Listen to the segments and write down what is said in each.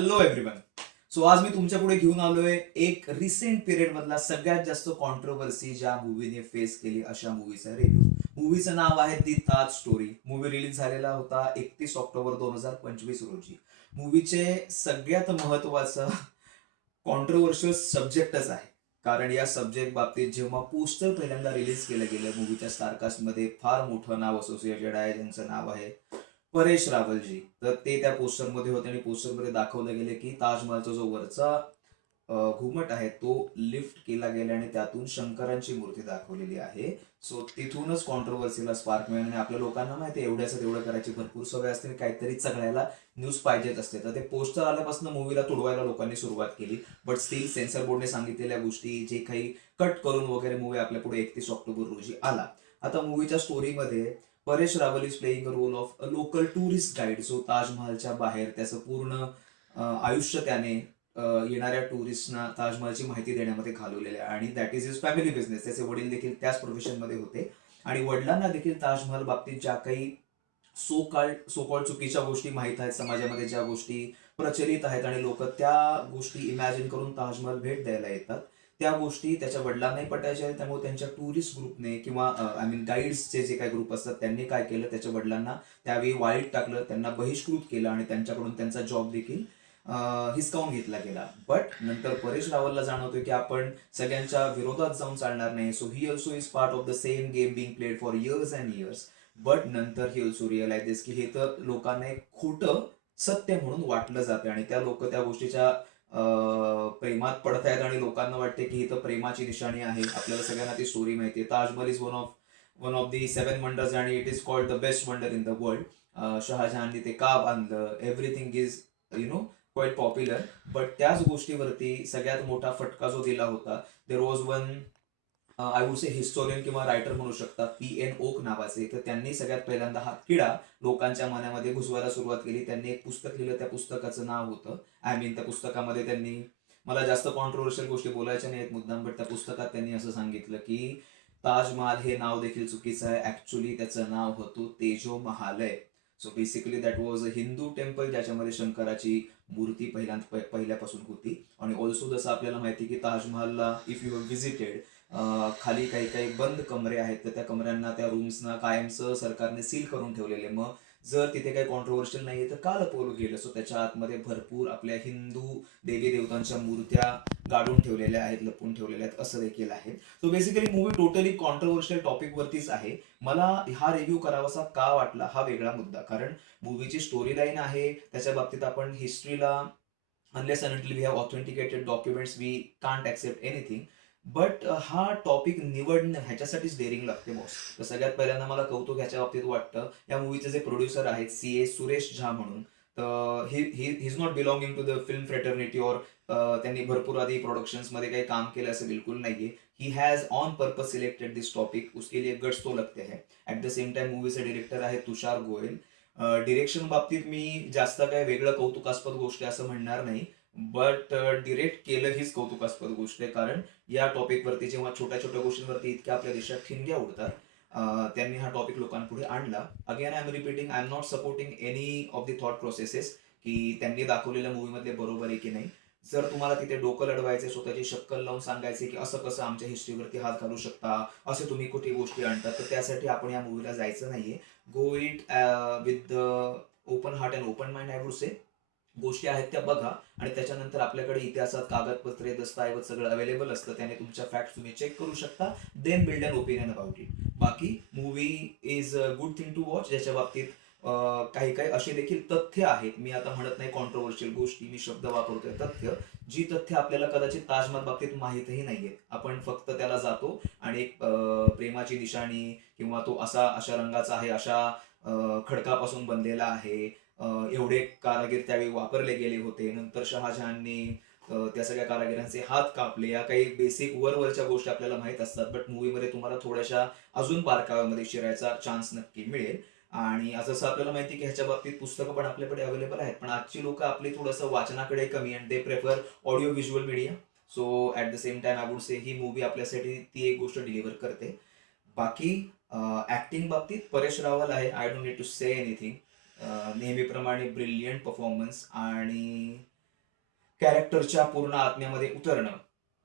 Hello everyone. So आज मी तुमच्या पुढे घेऊन आलोय एक रिसेंट पिरियड मधला सगळ्यात जास्त कॉन्ट्रोवर्सी ज्या मूवीने फेस केली अशा मूवीचा रिव्ह्यू. मूवीचं नाव आहे दी ताज स्टोरी. मूवी रिलीज झालेला होता 31 ऑक्टोबर 2025 रोजी. मूवीचे सगळ्यात महत्वाचं कॉन्ट्रोवर्शियल सब्जेक्टच आहे, कारण या सब्जेक्ट बाबतीत जेव्हा पोस्टर पहिल्यांदा रिलीज केलं गेलं मूवीच्या स्टारकास्ट मध्ये फार मोठं नाव असोसिएटेड आहे, ज्यांचं नाव आहे परेश रावलजी. तर ते त्या पोस्टरमध्ये होते आणि पोस्टरमध्ये दाखवलं गेले की ताजमहलचा जो वरचा घुमट आहे तो लिफ्ट केला गेला आणि त्यातून शंकरांची मूर्ती दाखवलेली आहे. सो तिथूनच कॉन्ट्रोवर्सीला स्पार्क मिळाला आणि आपल्या लोकांना माहिती आहे एवढ्याच तेवढं करायची भरपूर सवय असते, काहीतरी चगळायला न्यूज पाहिजेच असते. तर ते पोस्टर आल्यापासून मूवीला तुडवायला लोकांनी सुरुवात केली. बट स्टील सेन्सर बोर्डने सांगितलेल्या गोष्टी जे काही कट करून वगैरे मूवी आपल्या पुढे 31 ऑक्टोबर रोजी आला. आता मूवीच्या स्टोरीमध्ये Paresh Rawal is playing a role of a local tourist guide. जो ताजमहलच्या बाहेर त्याचं पूर्ण आयुष्य त्याने येणाऱ्या टुरिस्टना ताजमहलची माहिती देण्यामध्ये घालवलेलं आहे आणि that is his family business. त्याचे वडील देखील त्याच प्रोफेशनमध्ये होते आणि वडिलांना देखील ताजमहल बाबतीत ज्या काही सो कॉल्ड चुकीच्या गोष्टी माहीत आहेत, समाजामध्ये ज्या गोष्टी प्रचलित आहेत आणि लोक त्या गोष्टी इमॅजिन करून ताजमहल भेट द्यायला येतात, त्या गोष्टी त्याच्या वडिलांनाही पटायच्या आहेत. त्यामुळे त्यांच्या टुरिस्ट ग्रुपने किंवा आय मीन गाईड्सचे जे काही ग्रुप असतात त्यांनी काय केलं, त्याच्या वडिलांना त्यावेळी वाईट टाकलं, त्यांना बहिष्कृत केलं आणि त्यांच्याकडून त्यांचा जॉब देखील हिसकावून घेतला गेला. बट नंतर परेश रावलला जाणवतोय की आपण सगळ्यांच्या विरोधात जाऊन चालणार नाही. So he also is part of the same game being played for years and years. But नंतर ही ऑल्सो रिअलाइज दिस की हे तर लोकांना एक खोटं सत्य म्हणून वाटलं जातं आणि त्या लोक त्या गोष्टीच्या प्रेमात पडतायत आणि लोकांना वाटते की ही तर प्रेमाची निशाणी आहे. आपल्याला सगळ्यांना ती स्टोरी माहिती आहे. Taj Mahal is one of the 7 wonders आणि it is called the best wonder in the world. शहाजहानने ते का बांधलं, everything is quite popular. But त्याच गोष्टीवरती सगळ्यात मोठा फटका जो दिला होता, there was one I would say historian किंवा रायटर म्हणू शकता, P.N. ओक नावाचे. तर त्यांनी सगळ्यात पहिल्यांदा हा किडा लोकांच्या मनामध्ये घुसवायला सुरुवात केली. त्यांनी एक पुस्तक लिहिलं, त्या पुस्तकाचं नाव होतं, आय मीन त्या पुस्तकामध्ये त्यांनी, मला जास्त कॉन्ट्रोवर्शियल गोष्टी बोलायच्या नाहीत मुद्दाम, बट त्या पुस्तकात त्यांनी असं सांगितलं की ताजमहाल हे नाव देखील चुकीचं आहे. ऍक्च्युली त्याचं नाव होतं Tejo Mahalaya. So basically that was a Hindu temple ज्याच्यामध्ये शंकराची मूर्ती पहिल्यापासून होती. आणि ऑल्सो जसं आपल्याला माहिती की ताजमहलला इफ यू हॅव व्हिजिटेड, खाली काही काही बंद कमरे आहेत, तर त्या कमऱ्यांना, त्या रूम्सना कायमचं सरकारने सील करून ठेवलेले. मग जर तिथे काही कॉन्ट्रोवर्शियल नाहीये तर का लपवलं गेलं? सो त्याच्या आतमध्ये भरपूर आपल्या हिंदू देवी देवतांच्या मूर्त्या गाडून ठेवलेल्या आहेत, लपवून ठेवलेल्या आहेत, असं देखील आहे. So basically movie totally controversial topic वरतीच आहे. मला हा रिव्ह्यू करावासा का वाटला हा वेगळा मुद्दा, कारण मूवीची स्टोरी लाईन आहे, त्याच्या बाबतीत आपण हिस्ट्रीला, unless and until we have authenticated documents we can't accept anything. But हा टॉपिक निवडणं ह्याच्यासाठीच डेअरिंग लागते बॉस. तर सगळ्यात पहिल्यांदा मला कौतुक ह्याच्या बाबतीत वाटतं, या मूवीचे जे प्रोड्युसर आहेत CA सुरेश झा म्हणून. तर he is not belonging to the film fraternity और त्यांनी भरपूर आधी प्रोडक्शन्स मध्ये काही काम केलं असं बिलकुल नाहीये. He has on purpose selected this topic, उसके लिए गट्स तो लगते हैं. ऍट द सेम टाइम मूवीचे डिरेक्टर आहे तुषार गोयल. डिरेक्शन बाबतीत मी जास्त काय वेगळं कौतुकास्पद गोष्ट असं म्हणणार नाही, बट डिरेक्ट केलं हीच कौतुकास्पद गोष्ट आहे. कारण या टॉपिकवरती जेव्हा छोट्या छोट्या गोष्टींवरती इतक्या आपल्या देशात ठिणग्या उडतात, त्यांनी हा टॉपिक लोकांपुढे आणला. Again I am repeating, I am not supporting any of the thought processes की त्यांनी दाखवलेल्या मूवीमधले बरोबर आहे की नाही. जर तुम्हाला तिथे डोकं लढवायचे, स्वतःची शक्कल लावून सांगायचे की असं कसं आमच्या हिस्ट्रीवरती हात घालू शकता, असे तुम्ही कुठे गोष्टी आणतात, तर त्यासाठी आपण या मूवीला जायचं नाहीये. Go it with the open heart and open mind, I would say. गोष्टी आहेत त्या बघा आणि त्याच्यानंतर आपल्याकडे इतिहासात कागदपत्रे, दस्तऐवज सगळं अवेलेबल असतं, त्याने तुमच्या फॅक्ट तुम्ही चेक करू शकता. Then build an opinion about it. बाकी movie is a good thing to watch, ज्याच्या बाबतीत काही काही असे देखील तथ्य आहेत. मी आता म्हणत नाही कॉन्ट्रोवर्शियल गोष्टी, मी शब्द वापरतोय तथ्य. जी तथ्य आपल्याला कदाचित ताजमहल बाबतीत माहीतही नाहीये. आपण फक्त त्याला जातो आणि एक प्रेमाची निशाणी किंवा तो अशा रंगाचा आहे, अशा खडकापासून बनलेला आहे, एवढे कारागीर त्यावेळी वापरले गेले होते, नंतर शहाजहानने त्या सगळ्या कारागिरांचे हात कापले, या काही बेसिक वरवरच्या गोष्टी आपल्याला माहित असतात. बट मूवीमध्ये तुम्हाला थोड्याशा अजून बारकाव्यामध्ये शिरायचा चान्स नक्की मिळेल. आणि जसं आपल्याला माहिती की ह्याच्या बाबतीत पुस्तकं पण आपल्याकडे अवेलेबल आहेत, पण आजची लोक आपले थोडंसं वाचनाकडे कमी and they prefer audio visual media. So at the same time I would say he movie आपल्यासाठी ती एक गोष्ट डिलिव्हर करते. बाकी ऍक्टिंग बाबतीत परेश रावल आहे, I don't need to say anything. नेहमीप्रमाणे ब्रिलियंट परफॉर्मन्स. आणि कॅरेक्टरच्या पूर्ण आत्म्यामध्ये उतरणं.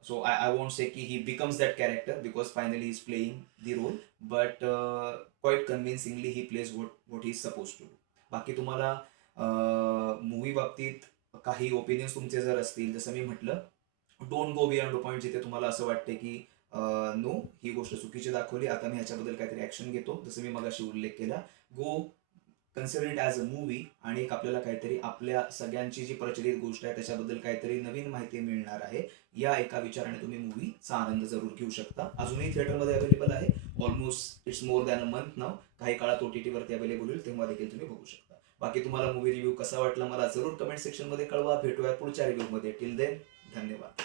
सो आय वोंट से की he becomes that character because finally is playing the role, but quite convincingly he plays what he is suppose to. बाकी तुम्हाला movie बाबतीत काही ओपिनियन्स तुमचे जर असतील, जसं मी म्हटलं, don't go beyond a point, जिथे तुम्हाला असं वाटते की नो, ही गोष्ट चुकीची दाखवली, आता मी ह्याच्याबद्दल काहीतरी ऍक्शन घेतो, जसं मी मगाशी उल्लेख केला. Go consider it as a movie, आणि एक आपल्याला काहीतरी आपल्या सगळ्यांची जी प्रचलित गोष्ट आहे त्याच्याबद्दल काहीतरी नवीन माहिती मिळणार आहे, या एका विचाराने तुम्ही मूवीचा आनंद जरूर घेऊ शकता. अजूनही थिएटरमध्ये अवेलेबल आहे. Almost it's more than a month now. काही काळात OTT वरती अवेलेबल होईल, तेव्हा देखील तुम्ही बघू शकता. बाकी तुम्हाला मूवी रिव्ह्यू कसा वाटला मला जरूर कमेंट सेक्शनमध्ये कळवा. भेटूया पुढच्या रिव्ह्यूमध्ये. टिल देन, धन्यवाद.